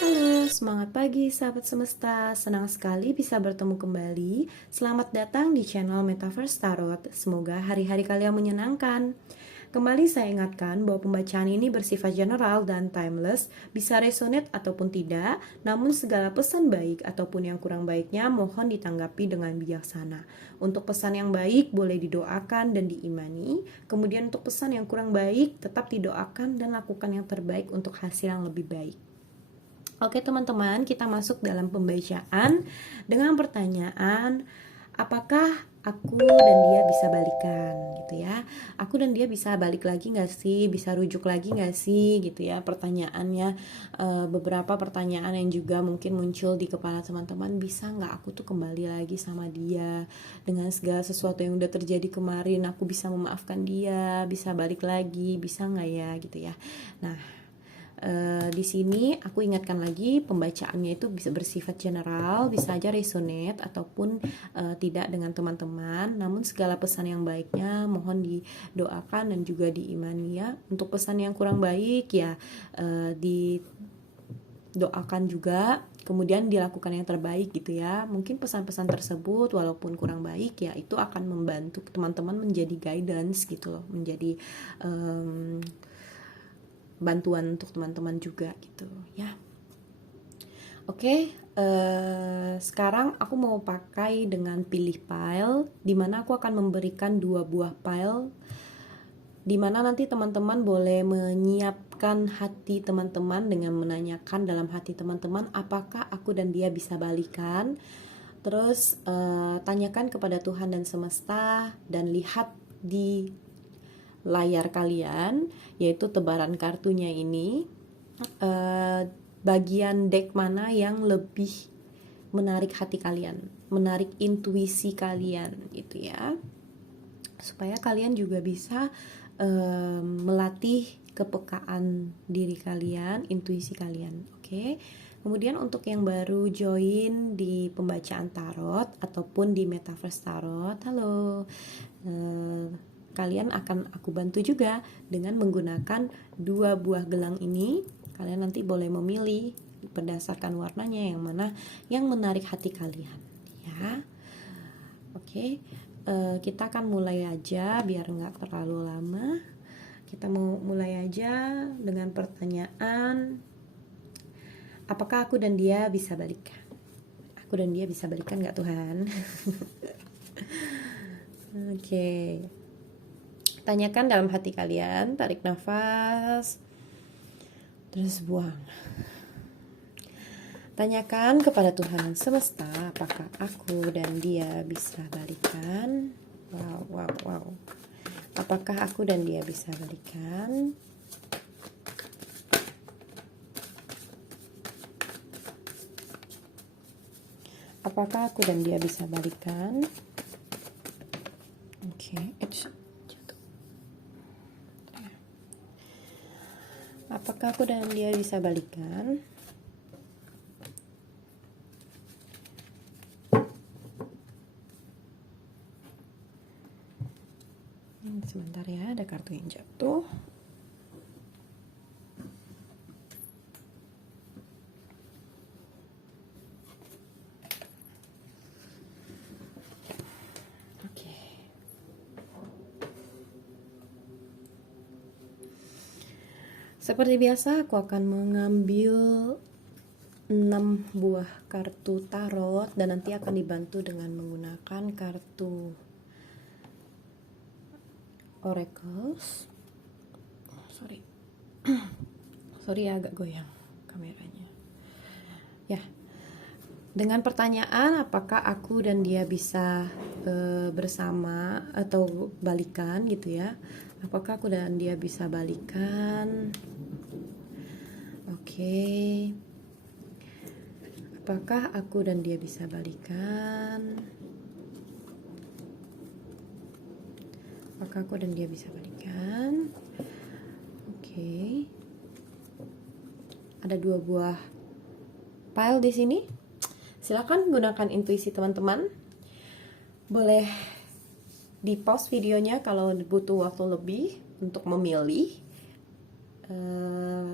Halo, semangat pagi sahabat semesta. Senang sekali bisa bertemu kembali. Selamat datang di channel Metaverse Tarot. Semoga hari-hari kalian menyenangkan. Kembali saya ingatkan bahwa pembacaan ini bersifat general dan timeless, bisa resonate ataupun tidak, namun segala pesan baik ataupun yang kurang baiknya mohon ditanggapi dengan bijaksana. Untuk pesan yang baik boleh didoakan dan diimani, kemudian untuk pesan yang kurang baik tetap didoakan dan lakukan yang terbaik untuk hasil yang lebih baik. Oke teman-teman, kita masuk dalam pembacaan dengan pertanyaan, apakah aku dan dia bisa balikan gitu ya. Aku dan dia bisa balik lagi gak sih, bisa rujuk lagi gak sih gitu ya. Pertanyaannya, beberapa pertanyaan yang juga mungkin muncul di kepala teman-teman, bisa gak aku tuh kembali lagi sama dia, dengan segala sesuatu yang udah terjadi kemarin, aku bisa memaafkan dia, bisa balik lagi, bisa gak ya gitu ya. Nah, di sini aku ingatkan lagi, pembacaannya itu bisa bersifat general, bisa aja resonate ataupun tidak dengan teman-teman. Namun segala pesan yang baiknya mohon didoakan dan juga diimani ya. Untuk pesan yang kurang baik ya didoakan juga, kemudian dilakukan yang terbaik gitu ya. Mungkin pesan-pesan tersebut walaupun kurang baik ya, itu akan membantu teman-teman menjadi guidance gitu loh, menjadi bantuan untuk teman-teman juga gitu ya. Oke, sekarang aku mau pakai dengan pilih pile, dimana aku akan memberikan 2 buah pile, dimana nanti teman-teman boleh menyiapkan hati teman-teman dengan menanyakan dalam hati teman-teman, apakah aku dan dia bisa balikan. Terus tanyakan kepada Tuhan dan semesta, dan lihat di layar kalian, yaitu tebaran kartunya ini, bagian deck mana yang lebih menarik hati kalian, menarik intuisi kalian gitu ya, supaya kalian juga bisa melatih kepekaan diri kalian, intuisi kalian. Oke. Kemudian untuk yang baru join di pembacaan tarot ataupun di Metaverse Tarot, halo, kalian akan aku bantu juga dengan menggunakan 2 buah gelang ini. Kalian nanti boleh memilih berdasarkan warnanya yang mana yang menarik hati kalian ya. Oke, kita akan mulai aja biar nggak terlalu lama. Kita mau mulai aja dengan pertanyaan, apakah aku dan dia bisa balikan? Aku dan dia bisa balikan nggak Tuhan? Oke. Tanyakan dalam hati kalian, tarik nafas, terus buang. Tanyakan kepada Tuhan semesta, apakah aku dan dia bisa balikan? Wow. Apakah aku dan dia bisa balikan? Apakah aku dan dia bisa balikan? Oke, apakah aku dan dia bisa balikan? Sebentar ya, ada kartu yang jatuh. Oke. Seperti biasa aku akan mengambil 6 buah kartu tarot dan nanti akan dibantu dengan menggunakan kartu oracles. Sorry agak goyang kameranya ya. Dengan pertanyaan, apakah aku dan dia bisa bersama atau balikan gitu ya. Apakah aku dan dia bisa balikan? Oke. Apakah aku dan dia bisa balikan? Apakah aku dan dia bisa balikan? Oke. Ada 2 buah pile di sini. Silakan gunakan intuisi teman-teman. Boleh di pause videonya kalau butuh waktu lebih untuk memilih.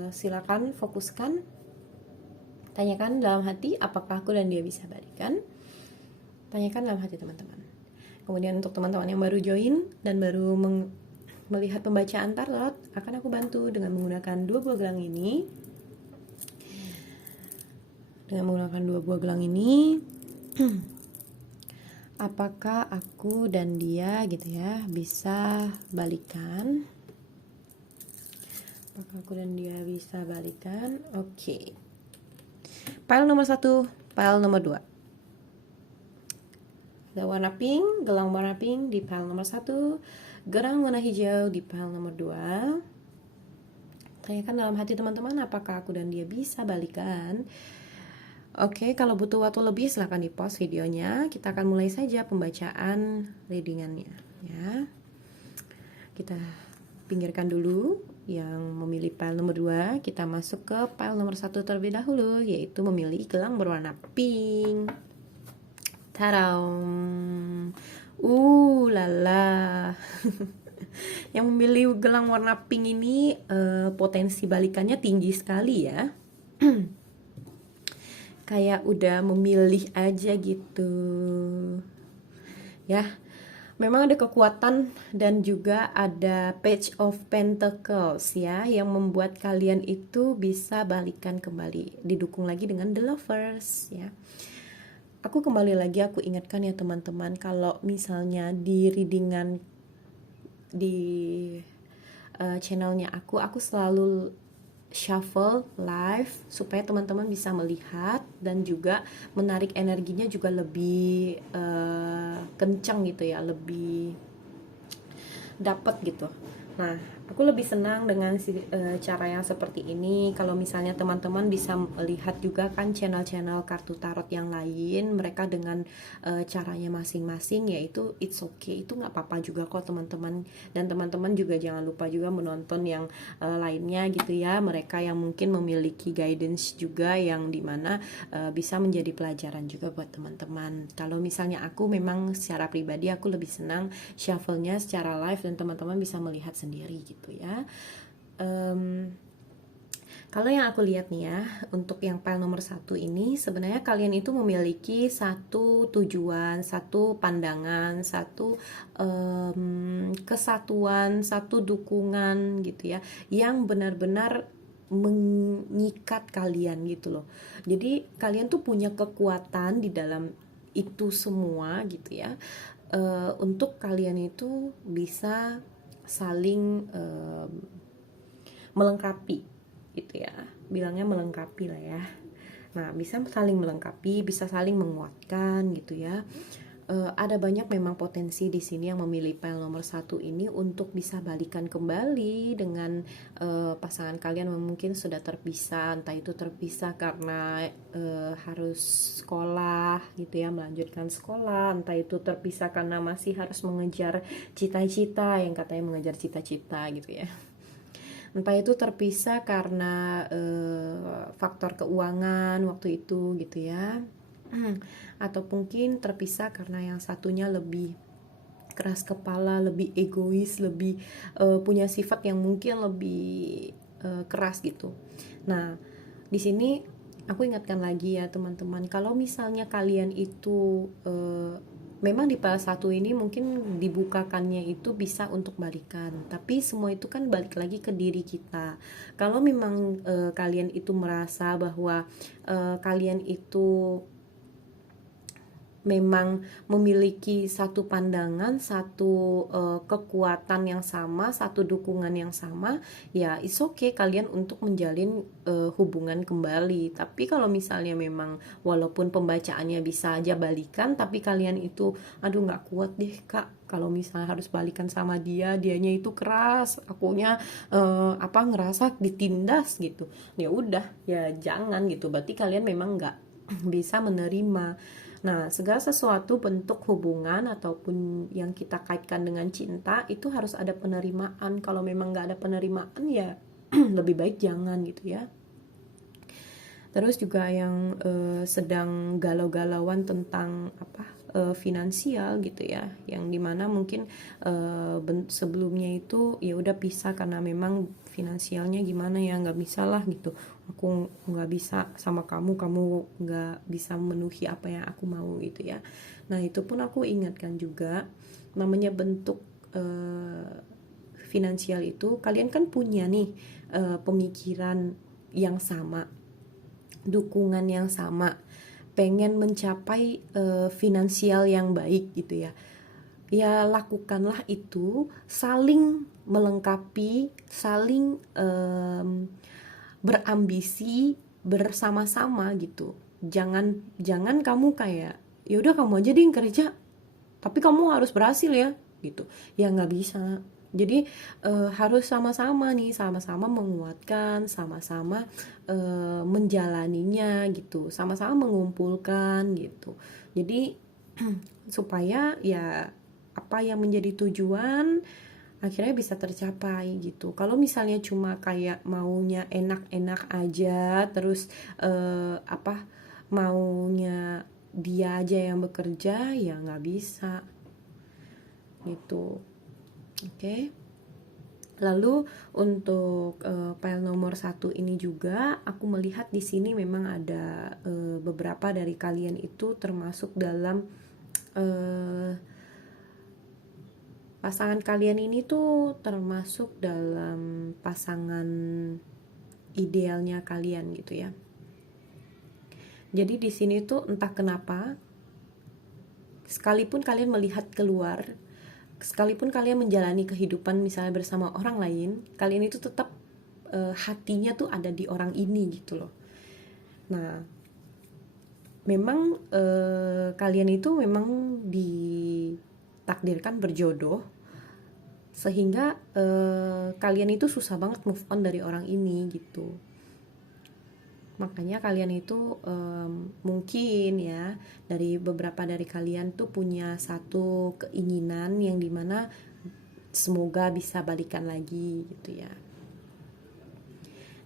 Silakan fokuskan. Tanyakan dalam hati, apakah aku dan dia bisa balikan? Tanyakan dalam hati teman-teman. Kemudian untuk teman-teman yang baru join dan baru melihat pembacaan tarot, akan aku bantu dengan menggunakan dua buah gelang ini. Dengan menggunakan dua buah gelang ini, apakah aku dan dia gitu ya bisa balikan? Apakah aku dan dia bisa balikan? Oke. Pile nomor 1, pile nomor 2. Ada warna pink, gelang warna pink di pile nomor 1, gelang warna hijau di pile nomor 2. Tanyakan dalam hati teman-teman, apakah aku dan dia bisa balikan? Oke, kalau butuh waktu lebih silahkan di pause videonya. Kita akan mulai saja pembacaan readingannya ya. Kita pinggirkan dulu yang memilih pile nomor 2. Kita masuk ke pile nomor 1 terlebih dahulu, yaitu memilih gelang berwarna pink. Tadam. Lala. Yang memilih gelang warna pink ini potensi balikannya tinggi sekali ya. Kayak udah memilih aja gitu. Ya. Memang ada kekuatan dan juga ada Page of Pentacles ya, yang membuat kalian itu bisa balikan kembali. Didukung lagi dengan The Lovers ya. Aku kembali lagi, aku ingatkan ya teman-teman, kalau misalnya di readingan di channelnya aku selalu shuffle live supaya teman-teman bisa melihat dan juga menarik energinya juga lebih kencang gitu ya, lebih dapat gitu. Nah, aku lebih senang dengan cara yang seperti ini. Kalau misalnya teman-teman bisa melihat juga kan channel-channel kartu tarot yang lain, mereka dengan caranya masing-masing, yaitu it's okay, itu nggak apa-apa juga kok teman-teman. Dan teman-teman juga jangan lupa juga menonton yang lainnya gitu ya, mereka yang mungkin memiliki guidance juga yang dimana bisa menjadi pelajaran juga buat teman-teman. Kalau misalnya aku memang secara pribadi aku lebih senang shuffle-nya secara live dan teman-teman bisa melihat sendiri gitu ya. Kalau yang aku lihat nih ya, untuk yang pile nomor 1 ini sebenarnya kalian itu memiliki satu tujuan, satu pandangan, satu kesatuan, satu dukungan gitu ya, yang benar-benar mengikat kalian gitu loh. Jadi kalian tuh punya kekuatan di dalam itu semua gitu ya, untuk kalian itu bisa saling melengkapi gitu ya, bilangnya melengkapi lah ya. Nah, bisa saling melengkapi, bisa saling menguatkan gitu ya. Ada banyak memang potensi di sini yang memilih pile nomor 1 ini untuk bisa balikan kembali dengan pasangan kalian yang mungkin sudah terpisah, entah itu terpisah karena harus sekolah gitu ya, melanjutkan sekolah, entah itu terpisah karena masih harus mengejar cita-cita, yang katanya mengejar cita-cita gitu ya. Entah itu terpisah karena faktor keuangan waktu itu gitu ya, atau mungkin terpisah karena yang satunya lebih keras kepala, lebih egois, lebih punya sifat yang mungkin lebih keras gitu. Nah, di sini aku ingatkan lagi ya teman-teman, kalau misalnya kalian itu memang di pile 1 ini mungkin dibukakannya itu bisa untuk balikan, tapi semua itu kan balik lagi ke diri kita. Kalau memang kalian itu merasa bahwa kalian itu memang memiliki satu pandangan, satu kekuatan yang sama, satu dukungan yang sama, ya it's okay kalian untuk menjalin hubungan kembali. Tapi kalau misalnya memang walaupun pembacaannya bisa aja balikan, tapi kalian itu aduh nggak kuat deh kak, kalau misalnya harus balikan sama dia, dianya itu keras, akunya ngerasa ditindas gitu, ya udah ya jangan gitu, berarti kalian memang nggak bisa menerima. Nah, segala sesuatu bentuk hubungan ataupun yang kita kaitkan dengan cinta itu harus ada penerimaan. Kalau memang nggak ada penerimaan ya lebih baik jangan gitu ya. Terus juga yang sedang galau-galauan tentang finansial gitu ya, yang dimana mungkin sebelumnya itu ya udah pisah karena memang finansialnya gimana ya, nggak bisa lah gitu aku nggak bisa sama kamu nggak bisa memenuhi apa yang aku mau gitu ya. Nah itu pun aku ingatkan juga, namanya bentuk finansial itu kalian kan punya nih pemikiran yang sama, dukungan yang sama, pengen mencapai finansial yang baik gitu ya. Ya lakukanlah itu, saling melengkapi, saling berambisi bersama-sama gitu. Jangan kamu kayak ya udah kamu aja deh yang kerja tapi kamu harus berhasil ya gitu, ya nggak bisa. Jadi harus sama-sama nih, sama-sama menguatkan, sama-sama menjalaninya gitu, sama-sama mengumpulkan gitu. Jadi supaya ya apa yang menjadi tujuan akhirnya bisa tercapai gitu. Kalau misalnya cuma kayak maunya enak-enak aja, terus maunya dia aja yang bekerja, ya nggak bisa gitu. Oke. Lalu untuk file nomor 1 ini juga aku melihat di sini memang ada beberapa dari kalian itu termasuk dalam pasangan kalian ini tuh termasuk dalam pasangan idealnya kalian gitu ya. Jadi di sini tuh entah kenapa, sekalipun kalian melihat keluar, sekalipun kalian menjalani kehidupan misalnya bersama orang lain, kalian itu tetap hatinya tuh ada di orang ini gitu loh. Nah, memang kalian itu memang ditakdirkan berjodoh, sehingga kalian itu susah banget move on dari orang ini gitu. Makanya kalian itu mungkin ya, dari beberapa dari kalian tuh punya satu keinginan yang dimana semoga bisa balikan lagi gitu ya.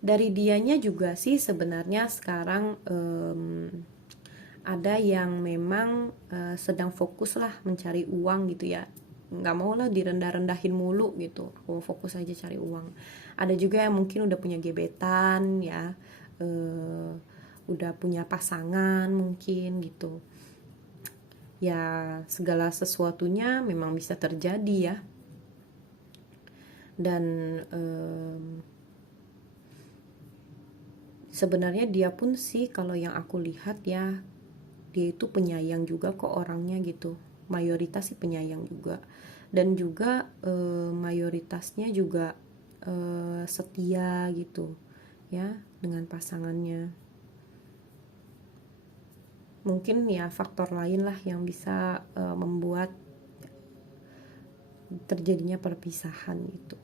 Dari dianya juga sih sebenarnya sekarang ada yang memang sedang fokus lah mencari uang gitu ya, nggak mau lah direndah-rendahin mulu gitu, aku fokus aja cari uang. Ada juga yang mungkin udah punya gebetan ya, udah punya pasangan mungkin gitu ya. Segala sesuatunya memang bisa terjadi ya. Dan sebenarnya dia pun sih kalau yang aku lihat ya, dia itu penyayang juga kok orangnya gitu, mayoritas sih penyayang juga, dan juga mayoritasnya juga setia gitu ya dengan pasangannya. Mungkin ya faktor lain lah yang bisa membuat terjadinya perpisahan gitu.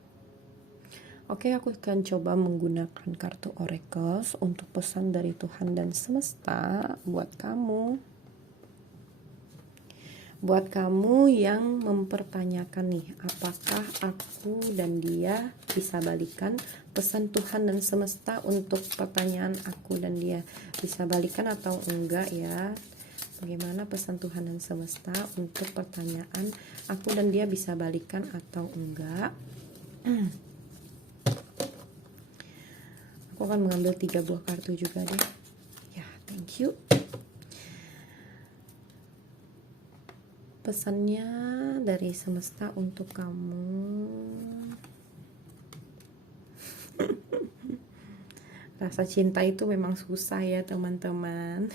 Oke, aku akan coba menggunakan kartu Oracle untuk pesan dari Tuhan dan semesta buat kamu. Buat kamu yang mempertanyakan nih, apakah aku dan dia bisa balikan? Pesan Tuhan dan semesta untuk pertanyaan aku dan dia bisa balikan atau enggak ya. Bagaimana pesan Tuhan dan semesta untuk pertanyaan aku dan dia bisa balikan atau enggak? Aku akan mengambil 3 buah kartu juga deh. Ya, thank you. Pesannya dari semesta untuk kamu. Rasa cinta itu memang susah ya teman-teman.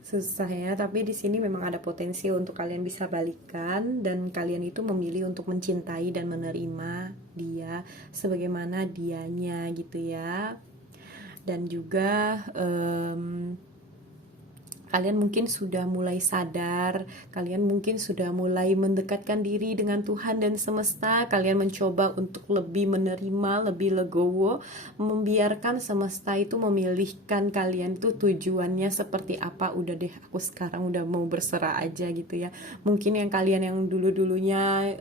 Susah ya, tapi di sini memang ada potensi untuk kalian bisa balikan, dan kalian itu memilih untuk mencintai dan menerima dia sebagaimana dianya gitu ya. Dan juga kalian mungkin sudah mulai sadar, kalian mungkin sudah mulai mendekatkan diri dengan Tuhan dan semesta. Kalian mencoba untuk lebih menerima, lebih legowo, membiarkan semesta itu memilihkan kalian itu tujuannya seperti apa. Udah deh, aku sekarang udah mau berserah aja gitu ya. Mungkin yang kalian yang dulu-dulunya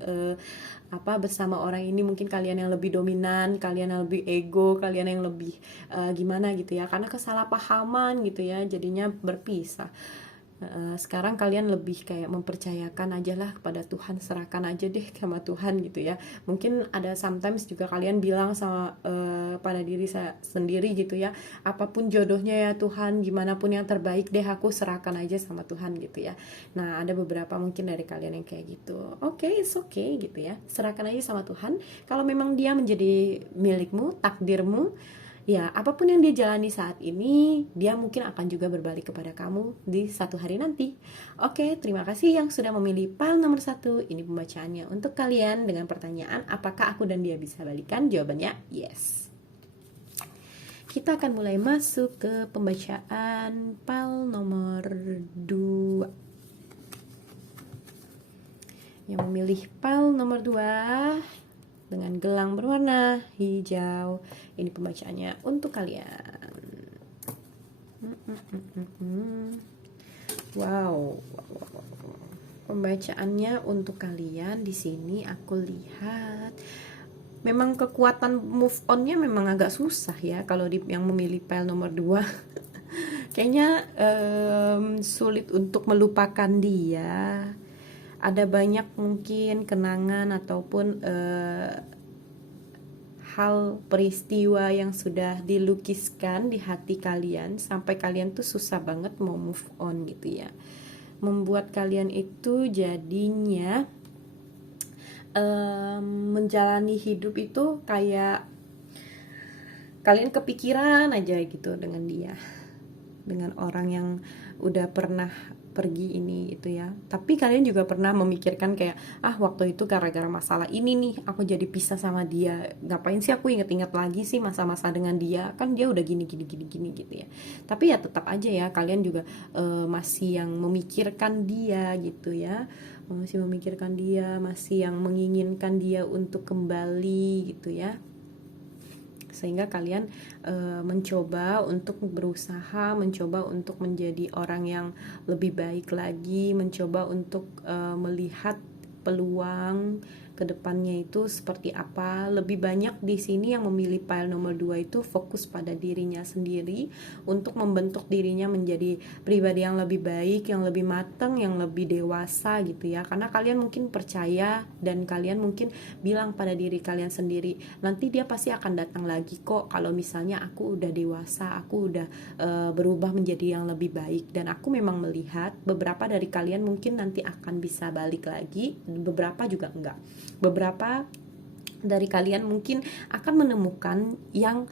bersama orang ini, mungkin kalian yang lebih dominan, kalian yang lebih ego, kalian yang lebih gimana gitu ya, karena kesalahpahaman gitu ya, jadinya berpisah. Sekarang kalian lebih kayak mempercayakan aja lah kepada Tuhan, serahkan aja deh sama Tuhan gitu ya. Mungkin ada sometimes juga kalian bilang sama pada diri saya sendiri gitu ya, apapun jodohnya ya Tuhan, gimana pun yang terbaik deh, aku serahkan aja sama Tuhan gitu ya. Nah, ada beberapa mungkin dari kalian yang kayak gitu. Oke, it's okay gitu ya, serahkan aja sama Tuhan. Kalau memang dia menjadi milikmu, takdirmu, ya, apapun yang dia jalani saat ini, dia mungkin akan juga berbalik kepada kamu di satu hari nanti. Oke, terima kasih yang sudah memilih file nomor 1. Ini pembacaannya untuk kalian dengan pertanyaan, apakah aku dan dia bisa balikan? Jawabannya yes. Kita akan mulai masuk ke pembacaan file nomor 2. Yang memilih file nomor 2 dengan gelang berwarna hijau, ini pembacaannya untuk kalian. Wow. Pembacaannya untuk kalian di sini aku lihat memang kekuatan move on-nya memang agak susah ya kalau yang memilih file nomor 2. Kayaknya sulit untuk melupakan dia. Ada banyak mungkin kenangan ataupun hal peristiwa yang sudah dilukiskan di hati kalian sampai kalian tuh susah banget mau move on gitu ya. Membuat kalian itu jadinya menjalani hidup itu kayak kalian kepikiran aja gitu dengan dia, dengan orang yang udah pernah pergi ini itu ya. Tapi kalian juga pernah memikirkan kayak, waktu itu gara-gara masalah ini nih aku jadi pisah sama dia, ngapain sih aku inget-inget lagi sih masa-masa dengan dia, kan dia udah gini gitu ya. Tapi ya tetap aja ya kalian juga masih yang memikirkan dia gitu ya, masih memikirkan dia, masih yang menginginkan dia untuk kembali gitu ya. Sehingga kalian mencoba untuk berusaha, mencoba untuk menjadi orang yang lebih baik lagi, mencoba untuk melihat peluang kedepannya itu seperti apa. Lebih banyak di sini yang memilih file nomor 2 itu fokus pada dirinya sendiri untuk membentuk dirinya menjadi pribadi yang lebih baik, yang lebih matang, yang lebih dewasa gitu ya. Karena kalian mungkin percaya dan kalian mungkin bilang pada diri kalian sendiri, nanti dia pasti akan datang lagi kok kalau misalnya aku udah dewasa, aku udah berubah menjadi yang lebih baik. Dan aku memang melihat beberapa dari kalian mungkin nanti akan bisa balik lagi, beberapa juga enggak. Beberapa dari kalian mungkin akan menemukan yang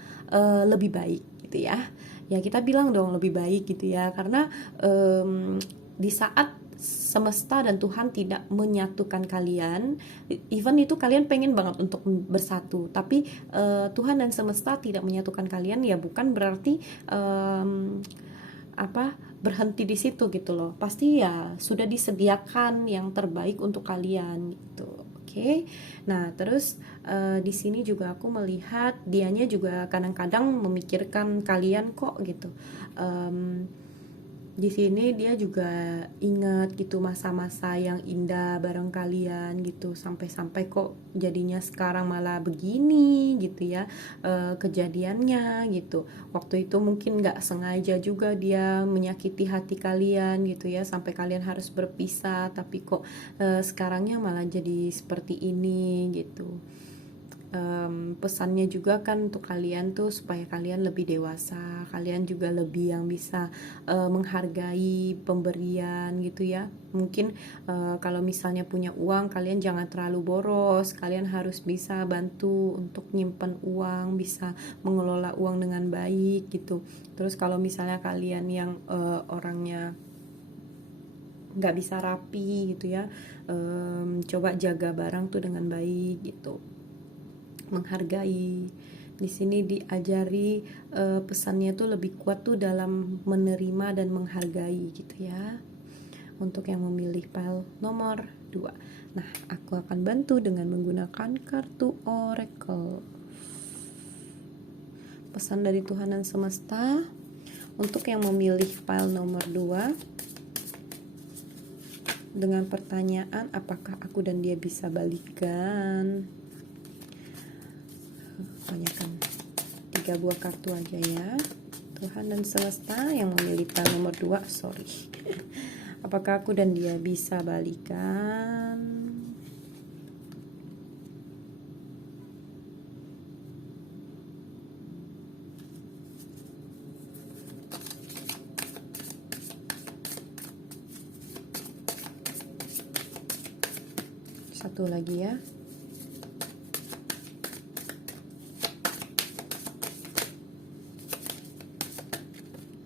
lebih baik gitu ya. Ya kita bilang dong lebih baik gitu ya, karena di saat semesta dan Tuhan tidak menyatukan kalian, even itu kalian pengen banget untuk bersatu, tapi Tuhan dan semesta tidak menyatukan kalian, ya bukan berarti berhenti di situ gitu loh. Pasti ya sudah disediakan yang terbaik untuk kalian gitu. Oke. Nah, terus di sini juga aku melihat dianya juga kadang-kadang memikirkan kalian kok gitu. Di sini dia juga ingat gitu masa-masa yang indah bareng kalian gitu, sampai-sampai kok jadinya sekarang malah begini gitu ya kejadiannya gitu. Waktu itu mungkin nggak sengaja juga dia menyakiti hati kalian gitu ya, sampai kalian harus berpisah, tapi kok sekarangnya malah jadi seperti ini gitu. Pesannya juga kan untuk kalian tuh supaya kalian lebih dewasa, kalian juga lebih yang bisa menghargai pemberian gitu ya. Mungkin kalau misalnya punya uang, kalian jangan terlalu boros, kalian harus bisa bantu untuk nyimpen uang, bisa mengelola uang dengan baik gitu. Terus kalau misalnya kalian yang orangnya nggak bisa rapi gitu ya, coba jaga barang tuh dengan baik gitu, menghargai. Di sini diajari pesannya tuh lebih kuat tuh dalam menerima dan menghargai gitu ya. Untuk yang memilih file nomor 2. Nah, aku akan bantu dengan menggunakan kartu Oracle. Pesan dari Tuhan dan semesta untuk yang memilih file nomor 2 dengan pertanyaan, apakah aku dan dia bisa balikan? Tanyakan 3 buah kartu aja ya. Tuhan dan semesta yang memilih file nomor 2, sorry. Apakah aku dan dia bisa balikan? Satu lagi ya.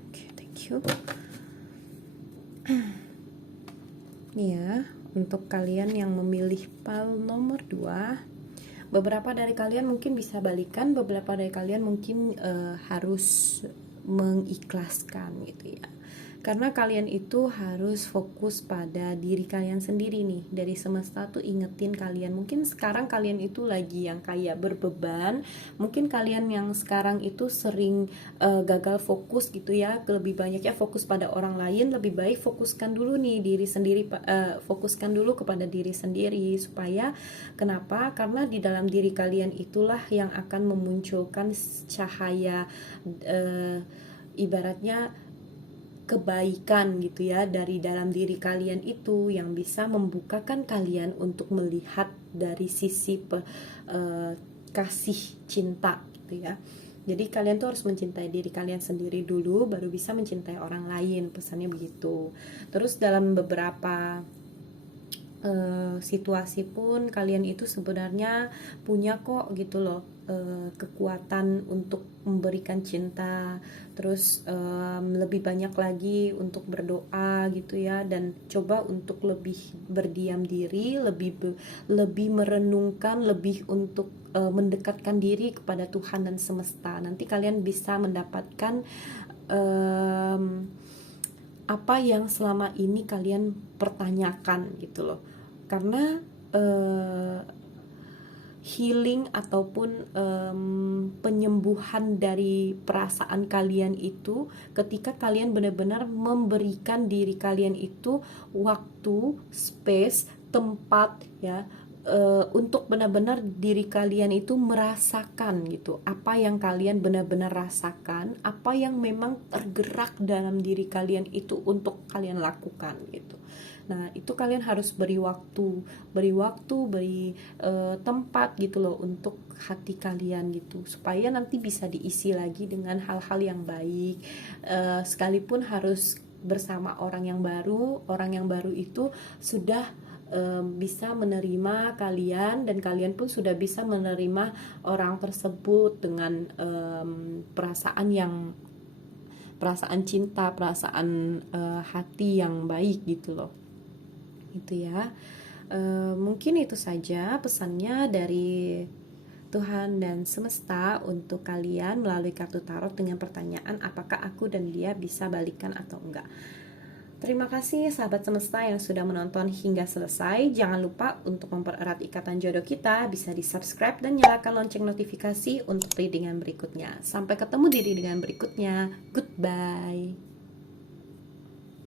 Oke, thank you. Nih ya, untuk kalian yang memilih pal nomor 2, beberapa dari kalian mungkin bisa balikan, beberapa dari kalian mungkin harus mengikhlaskan gitu ya. Karena kalian itu harus fokus pada diri kalian sendiri nih. Dari semesta tuh ingetin kalian. Mungkin sekarang kalian itu lagi yang kayak berbeban. Mungkin kalian yang sekarang itu sering gagal fokus gitu ya. Lebih banyaknya fokus pada orang lain. Lebih baik fokuskan dulu nih diri sendiri. Fokuskan dulu kepada diri sendiri. Supaya kenapa? Karena di dalam diri kalian itulah yang akan memunculkan cahaya, ibaratnya kebaikan gitu ya dari dalam diri kalian itu, yang bisa membukakan kalian untuk melihat dari sisi kasih cinta gitu ya. Jadi kalian tuh harus mencintai diri kalian sendiri dulu, baru bisa mencintai orang lain, pesannya begitu. Terus dalam beberapa situasi pun kalian itu sebenarnya punya kok gitu loh, kekuatan untuk memberikan cinta, terus lebih banyak lagi untuk berdoa gitu ya, dan coba untuk lebih berdiam diri, lebih merenungkan, lebih untuk mendekatkan diri kepada Tuhan dan semesta. Nanti kalian bisa mendapatkan apa yang selama ini kalian pertanyakan gitu loh. Karena healing ataupun penyembuhan dari perasaan kalian itu ketika kalian benar-benar memberikan diri kalian itu waktu, space, tempat ya, untuk benar-benar diri kalian itu merasakan gitu apa yang kalian benar-benar rasakan, apa yang memang tergerak dalam diri kalian itu untuk kalian lakukan gitu. Nah itu kalian harus beri tempat gitu loh untuk hati kalian gitu, supaya nanti bisa diisi lagi dengan hal-hal yang baik, sekalipun harus bersama orang yang baru itu sudah bisa menerima kalian, dan kalian pun sudah bisa menerima orang tersebut dengan perasaan cinta, perasaan hati yang baik gitu loh. Itu ya. Mungkin itu saja pesannya dari Tuhan dan semesta untuk kalian melalui kartu tarot dengan pertanyaan apakah aku dan dia bisa balikan atau enggak. Terima kasih sahabat semesta yang sudah menonton hingga selesai. Jangan lupa untuk mempererat ikatan jodoh kita, bisa di subscribe dan nyalakan lonceng notifikasi untuk readingan berikutnya. Sampai ketemu di readingan berikutnya. Goodbye.